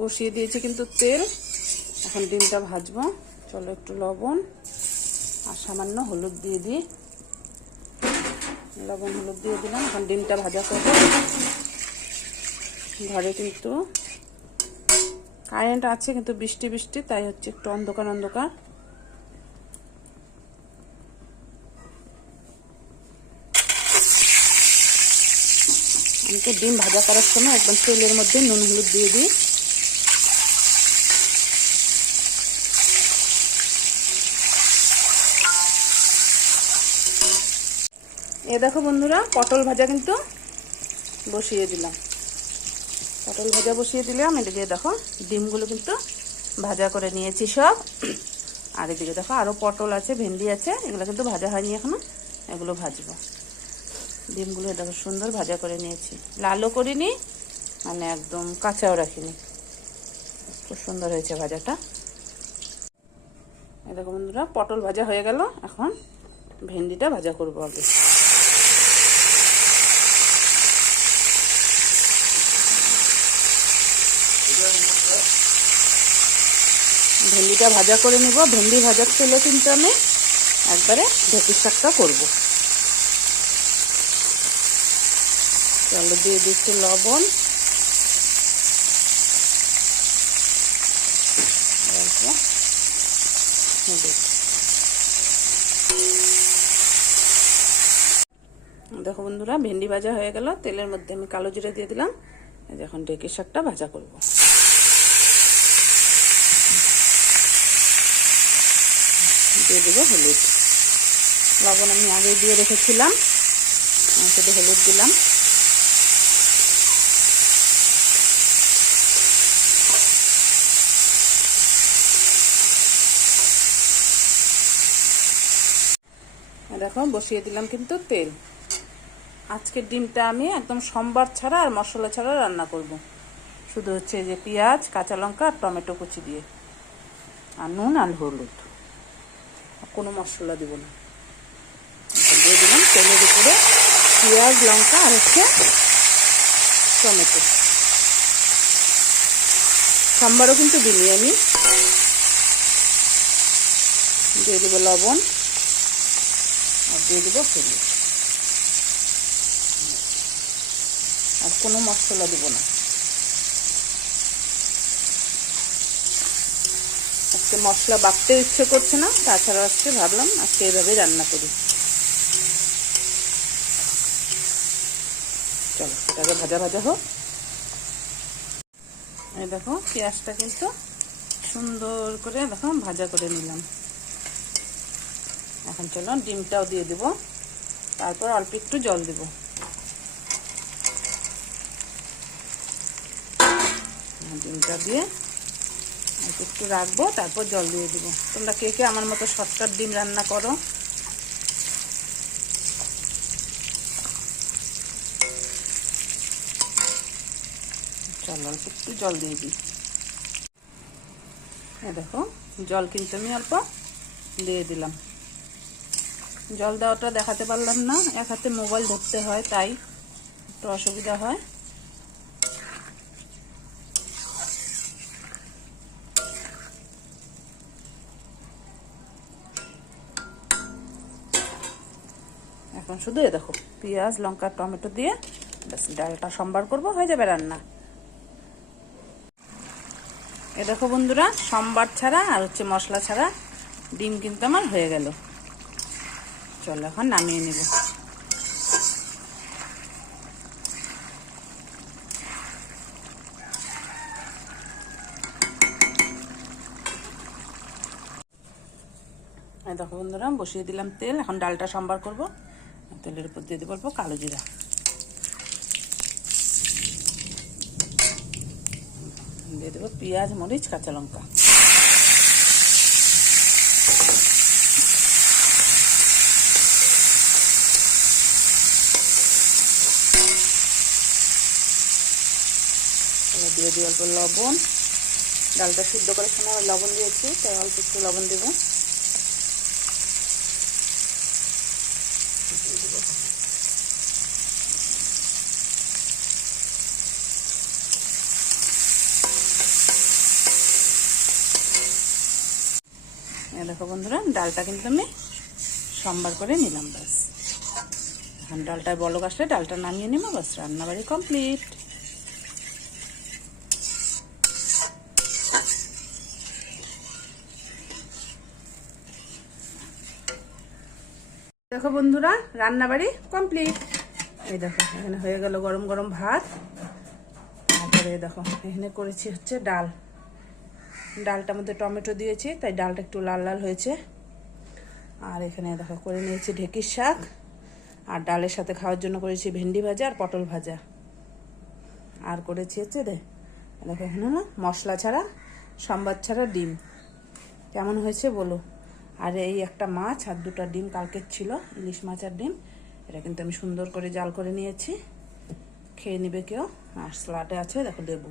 বসিয়ে দিয়েছি কিন্তু তেল। এখন ডিমটা ভাজবো। চলো একটু লবণ আর সামান্য হলুদ দিয়ে দিই। লবণ হলুদ দিয়ে দিলাম। এখন ডিমটা ভাজা করবো। ঘরে কিন্তু কারেন্ট আছে, কিন্তু বৃষ্টি বৃষ্টি, তাই হচ্ছে একটু অন্ধকার অন্ধকার। আমি তো ডিম ভাজা করার সময় একদম তেলের মধ্যে নুন হলুদ দিয়ে দিই। এ দেখো বন্ধুরা, পটল ভাজা কিন্তু বসিয়ে দিলাম। পটল ভাজা বসিয়ে দিলাম। এদিকে দেখো ডিমগুলো কিন্তু ভাজা করে নিয়েছি সব। আর এদিকে দেখো আরও পটল আছে, ভেন্ডি আছে, এগুলো কিন্তু ভাজা হয়নি এখনো, এগুলো ভাজবো। ডিমগুলো দেখো সুন্দর ভাজা করে নিয়েছি, লালও করিনি, মানে একদম কাঁচাও রাখিনি। খুব সুন্দর হয়েছে ভাজাটা। এই দেখো বন্ধুরা, পটল ভাজা হয়ে গেল। এখন ভেন্ডিটা ভাজা করবো আগে। ভেন্ডিটা ভাজা করে নিব। ভেন্ডি ভাজার তেলে কিন্তু আমি একবারে ঢেঁকির শাকটা করবো। চলো দিয়ে দিচ্ছি লবণ, দেখো বন্ধুরা, ভেন্ডি ভাজা হয়ে গেল। তেলের মধ্যে আমি কালো জিরা দিয়ে দিলাম। এখন ঢেঁকির শাকটা ভাজা করব। দিয়ে দেবো হলুদ। লবণ আমি আগে দিয়ে রেখেছিলাম, শুধু হলুদ দিলাম। দেখো বসিয়ে দিলাম কিন্তু তেল। আজকের ডিমটা আমি একদম সম্বার ছাড়া আর মশলা ছাড়া রান্না করব। শুধু হচ্ছে যে পেঁয়াজ, কাঁচা লঙ্কা আর টমেটো কুচি দিয়ে, আর নুন আর হলুদ, কোনো মশলা দিব না। দিয়ে দিলাম তেলের উপরে পেঁয়াজ, লঙ্কা আর হচ্ছে টমেটো। সাম্বারও কিন্তু দিই আমি। দিয়ে দেবো লবণ আর দিয়ে দেবো হলুদ, আর কোনো মশলা দেবো না। আজকে মশলা বাটতে ইচ্ছে করছে না, তাছাড়া আজকে ভাবলাম আজকে এইভাবেই রান্না করি। চলো এটাকে ভাজা ভাজা হোক। এই দেখো পেঁয়াজটা কিন্তু সুন্দর করে দেখো ভাজা করে নিলাম। এখন চলো ডিমটাও দিয়ে দেব, তারপর অল্প একটু জল দেব। ডিমটা দিয়ে অল্প একটু রাখবো, তারপর জল দিয়ে দেবো। তোমরা কে কে আমার মতো শর্টকাট ডিম রান্না করো? চলো অল্প একটু জল দিয়ে দিই। দেখো জল কিন্তু আমি অল্প দিয়ে দিলাম। জল দেওয়াটা দেখাতে পারলাম না, এক হাতে মোবাইল ধরতে হয়, তাই একটু অসুবিধা হয়। এখন শুধু দেখো পেঁয়াজ, লঙ্কা, টমেটো দিয়ে ব্যাস ডালটা সম্বার করবো, হয়ে যাবে রান্না। এ দেখো বন্ধুরা, সম্বার ছাড়া আর হচ্ছে মশলা ছাড়া ডিম কিন্তু আমার হয়ে গেল। চলো এখন নামিয়ে নেব। দেখো বন্ধুরা, বসিয়ে দিলাম তেল। এখন ডালটা সম্বার করব। তেলের উপর দিয়ে দেবো অল্প কালো জিরা, দিয়ে দেবো পেঁয়াজ, মরিচ, কাঁচা লঙ্কা। দিয়ে দিই অল্প লবণ। ডালটা সিদ্ধ করার সময় লবণ দিয়েছি, তাই অল্প একটু লবণ দেবো। দেখো বন্ধুরা, ডালটা কিন্তু আমি সম্বার করে নিলাম। ব্যাস এখন ডালটায় বলক আসলে ডালটা নামিয়ে নিব। ব্যাস রান্নাবাড়ি কমপ্লিট। দেখো বন্ধুরা, রান্নাবাড়ি কমপ্লিট। এই দেখো এখানে হয়ে গেল গরম গরম ভাত। তারপরে দেখো এখানে করেছি হচ্ছে ডাল। ডালটার মধ্যে টমেটো দিয়েছি, তাই ডালটা একটু লাল লাল হয়েছে। আর এখানে দেখো করে নিয়েছি ঢেঁকির শাক। আর ডালের সাথে খাওয়ার জন্য করেছি ভেন্ডি ভাজা আর পটল ভাজা। আর করেছি হচ্ছে দেখো এখানে না মশলা ছাড়া, সম্বাদ ছাড়া ডিম। কেমন হয়েছে বলো। আর এই একটা মাছ আর দুটা ডিম কালকের ছিল, ইলিশ মাছ আর ডিম। এটা কিন্তু আমি সুন্দর করে জাল করে নিয়েছি। খেয়ে নিবে কেউ। আর স্যালাডে আছে দেখো লেবু।